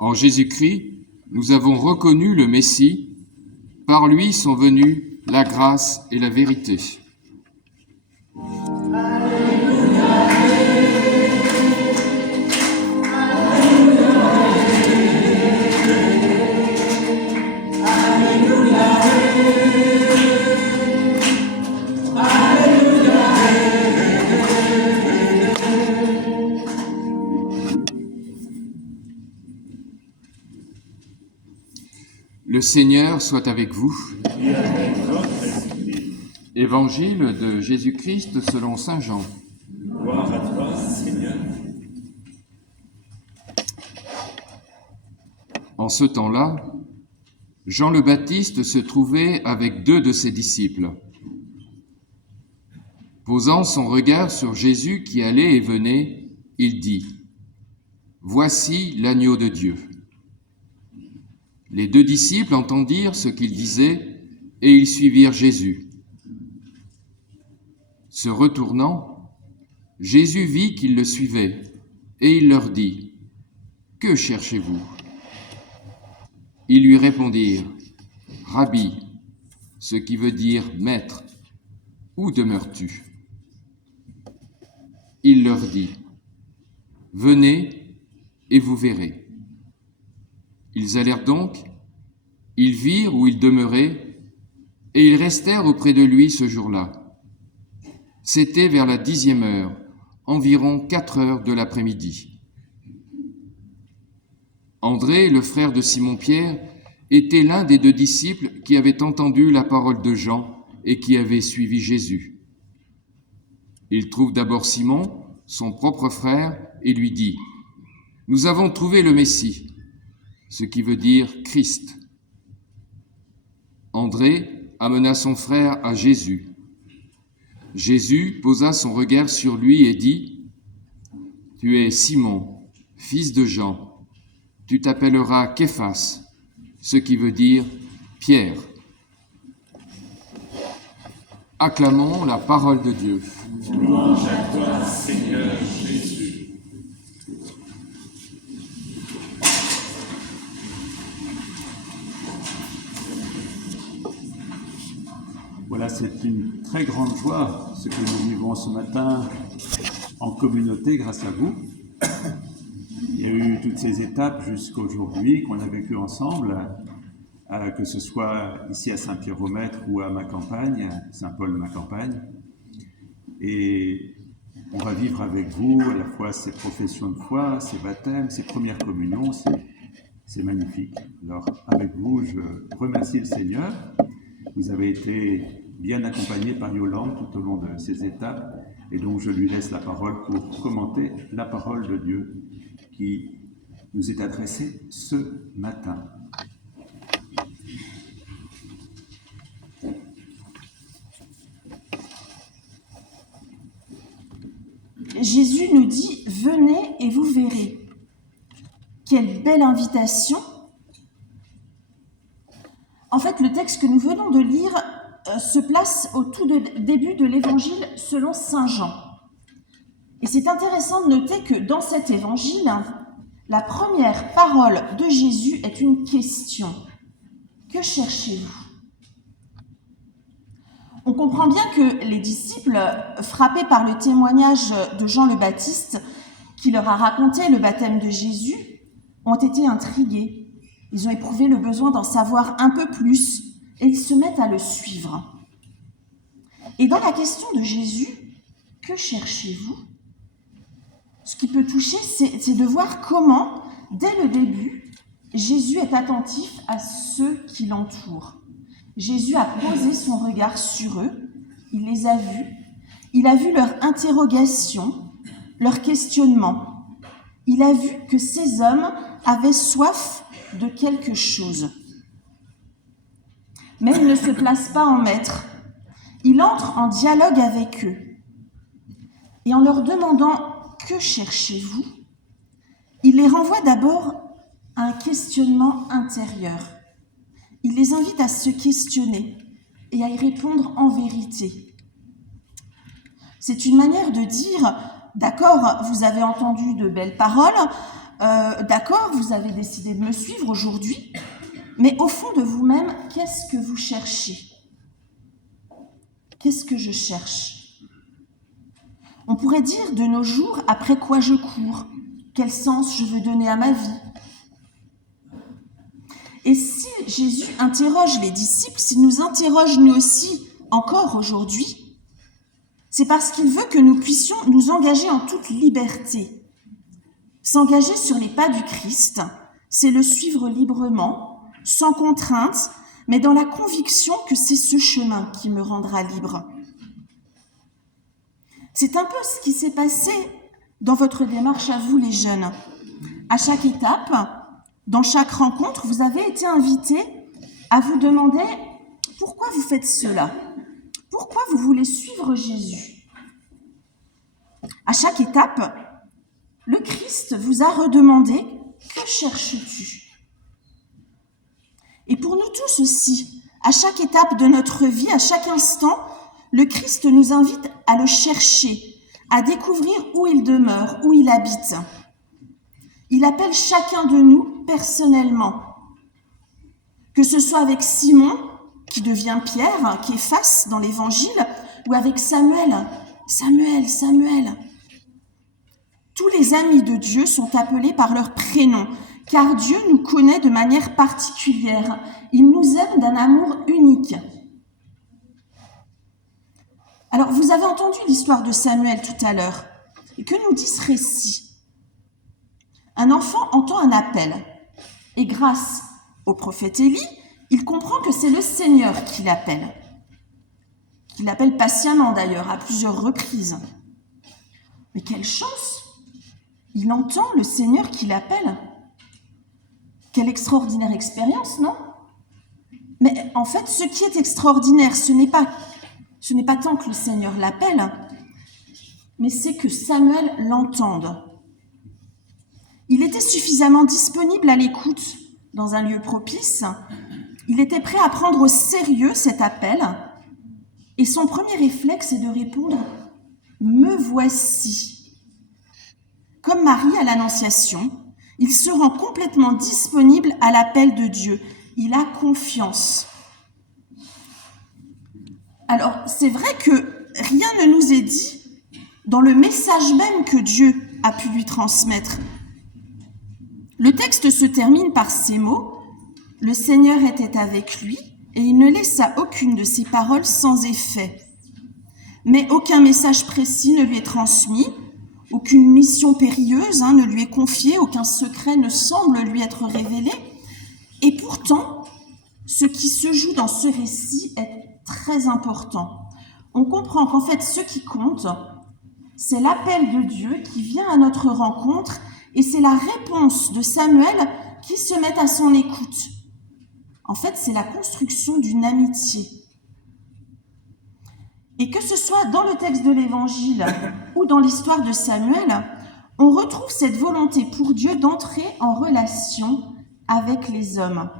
En Jésus-Christ, nous avons reconnu le Messie. Par lui sont venues la grâce et la vérité. Le Seigneur soit avec vous. Évangile de Jésus-Christ selon saint Jean. Gloire à toi, Seigneur. En ce temps-là, Jean le Baptiste se trouvait avec 2 de ses disciples. Posant son regard sur Jésus qui allait et venait, il dit : « Voici l'agneau de Dieu. » Les 2 disciples entendirent ce qu'il disait et ils suivirent Jésus. Se retournant, Jésus vit qu'ils le suivaient et il leur dit : « Que cherchez-vous ? » Ils lui répondirent : « Rabbi, ce qui veut dire maître, où demeures-tu ? » Il leur dit : « Venez et vous verrez. » Ils allèrent donc, ils virent où il demeurait, et ils restèrent auprès de lui ce jour-là. C'était vers la 10e heure, environ 4 heures de l'après-midi. André, le frère de Simon-Pierre, était l'un des 2 disciples qui avaient entendu la parole de Jean et qui avaient suivi Jésus. Il trouve d'abord Simon, son propre frère, et lui dit : « Nous avons trouvé le Messie », ce qui veut dire Christ. André amena son frère à Jésus. Jésus posa son regard sur lui et dit : « Tu es Simon, fils de Jean. Tu t'appelleras Képhas, ce qui veut dire Pierre. » Acclamons la parole de Dieu. Louange à toi, Seigneur Jésus. Voilà, c'est une très grande joie ce que nous vivons ce matin en communauté grâce à vous. Il y a eu toutes ces étapes jusqu'à aujourd'hui qu'on a vécues ensemble, que ce soit ici à Saint-Pierre-au-Maître ou à ma campagne, Saint-Paul ma campagne. Et on va vivre avec vous à la fois ces professions de foi, ces baptêmes, ces premières communions, c'est magnifique. Alors avec vous, je remercie le Seigneur. Vous avez été bien accompagné par Yolande tout au long de ces étapes, et donc je lui laisse la parole pour commenter la parole de Dieu qui nous est adressée ce matin. Jésus nous dit « Venez et vous verrez ». Quelle belle invitation! En fait, le texte que nous venons de lire se place au tout début de l'évangile selon saint Jean. Et c'est intéressant de noter que dans cet évangile, la première parole de Jésus est une question. Que cherchez-vous ? On comprend bien que les disciples, frappés par le témoignage de Jean le Baptiste, qui leur a raconté le baptême de Jésus, ont été intrigués. Ils ont éprouvé le besoin d'en savoir un peu plus et ils se mettent à le suivre. Et dans la question de Jésus, que cherchez-vous ? Ce qui peut toucher, c'est de voir comment, dès le début, Jésus est attentif à ceux qui l'entourent. Jésus a posé son regard sur eux, il les a vus, il a vu leur interrogation, leur questionnement. Il a vu que ces hommes avaient soif de quelque chose. Mais il ne se place pas en maître. Il entre en dialogue avec eux. Et en leur demandant « Que cherchez-vous ?», il les renvoie d'abord à un questionnement intérieur. Il les invite à se questionner et à y répondre en vérité. C'est une manière de dire « D'accord, vous avez entendu de belles paroles, d'accord, vous avez décidé de me suivre aujourd'hui, mais au fond de vous-même, qu'est-ce que vous cherchez? Qu'est-ce que je cherche? On pourrait dire de nos jours, après quoi je cours? Quel sens je veux donner à ma vie? Et si Jésus interroge les disciples, s'il nous interroge nous aussi encore aujourd'hui, c'est parce qu'il veut que nous puissions nous engager en toute liberté. S'engager sur les pas du Christ, c'est le suivre librement, sans contrainte, mais dans la conviction que c'est ce chemin qui me rendra libre. C'est un peu ce qui s'est passé dans votre démarche à vous, les jeunes. À chaque étape, dans chaque rencontre, vous avez été invités à vous demander pourquoi vous faites cela, pourquoi vous voulez suivre Jésus. À chaque étape, le Christ vous a redemandé « Que cherches-tu » Et pour nous tous aussi, à chaque étape de notre vie, à chaque instant, le Christ nous invite à le chercher, à découvrir où il demeure, où il habite. Il appelle chacun de nous personnellement. Que ce soit avec Simon, qui devient Pierre, qui efface dans l'Évangile, ou avec Samuel. Samuel. Tous les amis de Dieu sont appelés par leur prénom, car Dieu nous connaît de manière particulière. Il nous aime d'un amour unique. Alors, vous avez entendu l'histoire de Samuel tout à l'heure. Et que nous dit ce récit? Un enfant entend un appel. Et grâce au prophète Élie, il comprend que c'est le Seigneur qui l'appelle. Qui l'appelle patiemment d'ailleurs, à plusieurs reprises. Mais quelle chance! Il entend le Seigneur qui l'appelle. Quelle extraordinaire expérience, non? Mais en fait, ce qui est extraordinaire, ce n'est pas tant que le Seigneur l'appelle, mais c'est que Samuel l'entende. Il était suffisamment disponible à l'écoute dans un lieu propice. Il était prêt à prendre au sérieux cet appel. Et son premier réflexe est de répondre « Me voici ». Comme Marie à l'Annonciation, il se rend complètement disponible à l'appel de Dieu. Il a confiance. Alors, c'est vrai que rien ne nous est dit dans le message même que Dieu a pu lui transmettre. Le texte se termine par ces mots « Le Seigneur était avec lui et il ne laissa aucune de ses paroles sans effet. Mais aucun message précis ne lui est transmis, aucune mission périlleuse ne lui est confiée, aucun secret ne semble lui être révélé. Et pourtant, ce qui se joue dans ce récit est très important. On comprend qu'en fait, ce qui compte, c'est l'appel de Dieu qui vient à notre rencontre et c'est la réponse de Samuel qui se met à son écoute. En fait, c'est la construction d'une amitié. Et que ce soit dans le texte de l'Évangile ou dans l'histoire de Samuel, on retrouve cette volonté pour Dieu d'entrer en relation avec les hommes.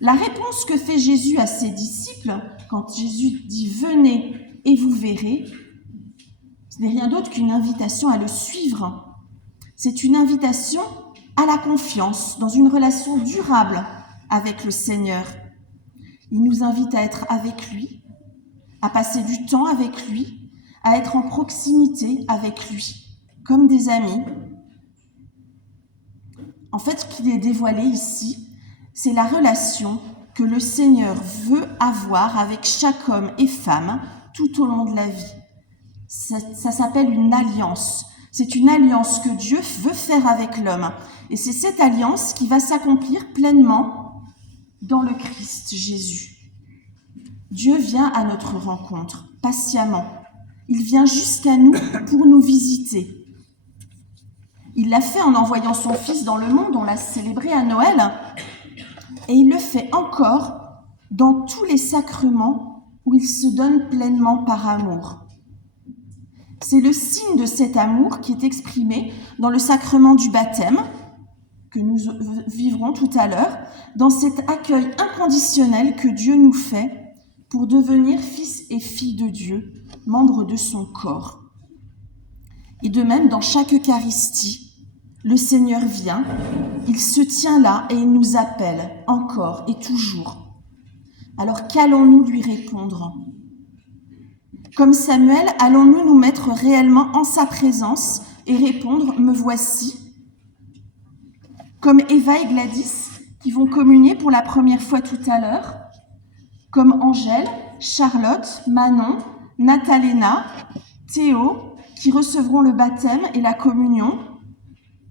La réponse que fait Jésus à ses disciples, quand Jésus dit « Venez et vous verrez », ce n'est rien d'autre qu'une invitation à le suivre. C'est une invitation à la confiance, dans une relation durable avec le Seigneur. Il nous invite à être avec lui, à passer du temps avec lui, à être en proximité avec lui, comme des amis. En fait, ce qui est dévoilé ici, c'est la relation que le Seigneur veut avoir avec chaque homme et femme tout au long de la vie. Ça s'appelle une alliance. C'est une alliance que Dieu veut faire avec l'homme. Et c'est cette alliance qui va s'accomplir pleinement dans le Christ Jésus. Dieu vient à notre rencontre, patiemment. Il vient jusqu'à nous pour nous visiter. Il l'a fait en envoyant son Fils dans le monde, on l'a célébré à Noël, et il le fait encore dans tous les sacrements où il se donne pleinement par amour. C'est le signe de cet amour qui est exprimé dans le sacrement du baptême, que nous vivrons tout à l'heure, dans cet accueil inconditionnel que Dieu nous fait pour devenir fils et filles de Dieu, membres de son corps. Et de même, dans chaque Eucharistie, Le Seigneur vient, il se tient là et il nous appelle encore et toujours. Alors qu'allons-nous lui répondre ? Comme Samuel, allons-nous nous mettre réellement en sa présence et répondre « Me voici » ? Comme Eva et Gladys, qui vont communier pour la première fois tout à l'heure, comme Angèle, Charlotte, Manon, Natalena, Théo, qui recevront le baptême et la communion,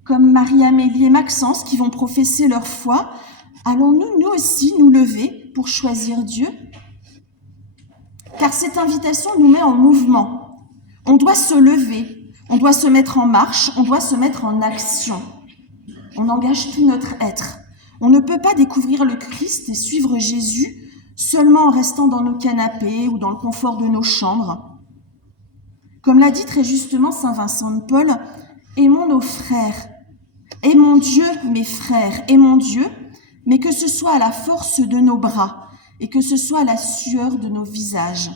comme Marie-Amélie et Maxence, qui vont professer leur foi, allons-nous, nous aussi, nous lever pour choisir Dieu ? Car cette invitation nous met en mouvement. On doit se lever, on doit se mettre en marche, on doit se mettre en action. On engage tout notre être. On ne peut pas découvrir le Christ et suivre Jésus seulement en restant dans nos canapés ou dans le confort de nos chambres. Comme l'a dit très justement saint Vincent de Paul, aimons nos frères, aimons Dieu, mes frères, aimons Dieu, mais que ce soit à la force de nos bras et que ce soit à la sueur de nos visages.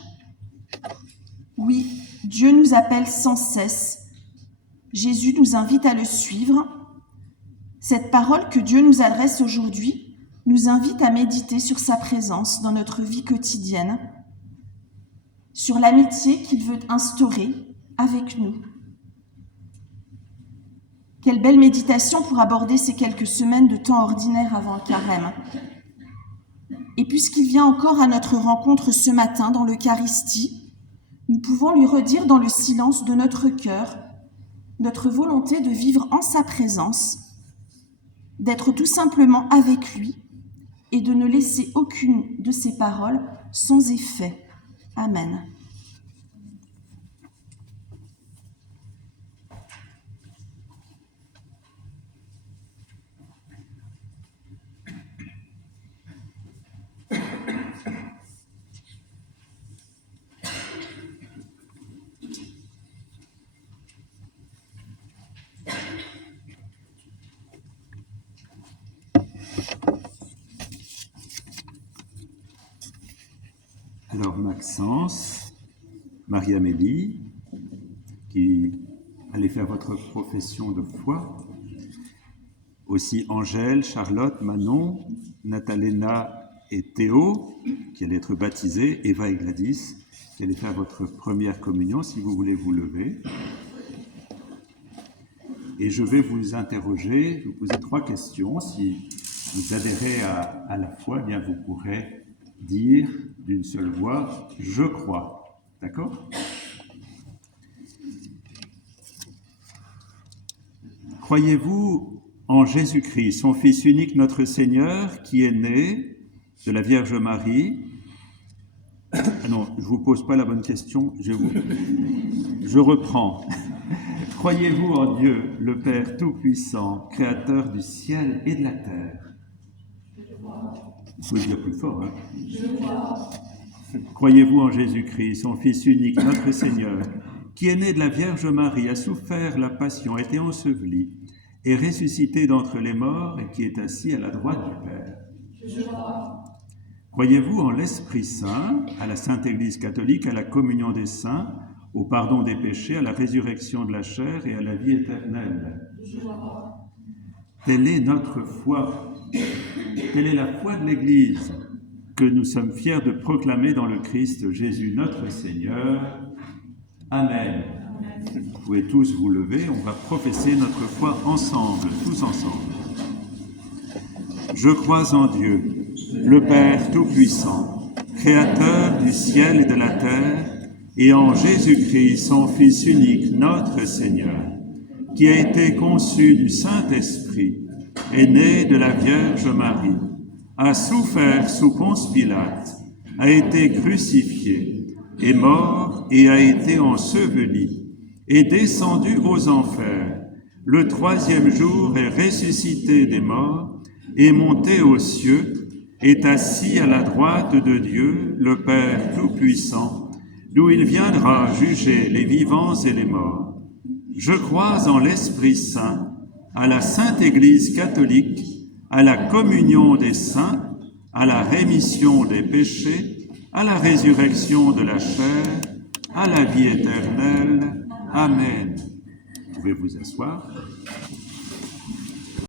Oui, Dieu nous appelle sans cesse. Jésus nous invite à le suivre. Cette parole que Dieu nous adresse aujourd'hui nous invite à méditer sur sa présence dans notre vie quotidienne, sur l'amitié qu'il veut instaurer avec nous. Quelle belle méditation pour aborder ces quelques semaines de temps ordinaire avant le carême. Et puisqu'il vient encore à notre rencontre ce matin dans l'Eucharistie, nous pouvons lui redire dans le silence de notre cœur notre volonté de vivre en sa présence, d'être tout simplement avec lui et de ne laisser aucune de ses paroles sans effet. Amen. Alors Maxence, Marie-Amélie, qui allez faire votre profession de foi, aussi Angèle, Charlotte, Manon, Natalena et Théo, qui allaient être baptisés, Eva et Gladys, qui allez faire votre première communion, si vous voulez vous lever. Et je vais vous interroger, vous poser 3 questions. Si vous adhérez à la foi, eh bien vous pourrez dire d'une seule voix « Je crois ». D'accord ? Croyez-vous en Jésus-Christ, son Fils unique, notre Seigneur, qui est né de la Vierge Marie ? Non, je ne vous pose pas la bonne question, je reprends. Croyez-vous en Dieu, le Père Tout-Puissant, Créateur du ciel et de la terre ? Il faut le dire plus fort, hein ? Croyez-vous en Jésus-Christ, son Fils unique, notre Seigneur, qui est né de la Vierge Marie, a souffert la passion, a été enseveli, est ressuscité d'entre les morts et qui est assis à la droite du Père. Croyez-vous en l'Esprit Saint, à la Sainte Église catholique, à la communion des saints, au pardon des péchés, à la résurrection de la chair et à la vie éternelle ? Telle est notre foi. Telle est la foi de l'Église que nous sommes fiers de proclamer dans le Christ Jésus notre Seigneur. Amen. Vous pouvez tous vous lever, on va professer notre foi ensemble, tous ensemble. Je crois en Dieu, le Père Tout-Puissant, Créateur du ciel et de la terre, et en Jésus-Christ, son Fils unique, notre Seigneur, qui a été conçu du Saint-Esprit, est né de la Vierge Marie, a souffert sous Ponce Pilate, a été crucifié, est mort et a été enseveli, est descendu aux enfers, le 3e jour est ressuscité des morts, est monté aux cieux, est assis à la droite de Dieu, le Père Tout-Puissant, d'où il viendra juger les vivants et les morts. Je crois en l'Esprit Saint, à la Sainte Église catholique, à la communion des saints, à la rémission des péchés, à la résurrection de la chair, à la vie éternelle. Amen. Vous pouvez vous asseoir.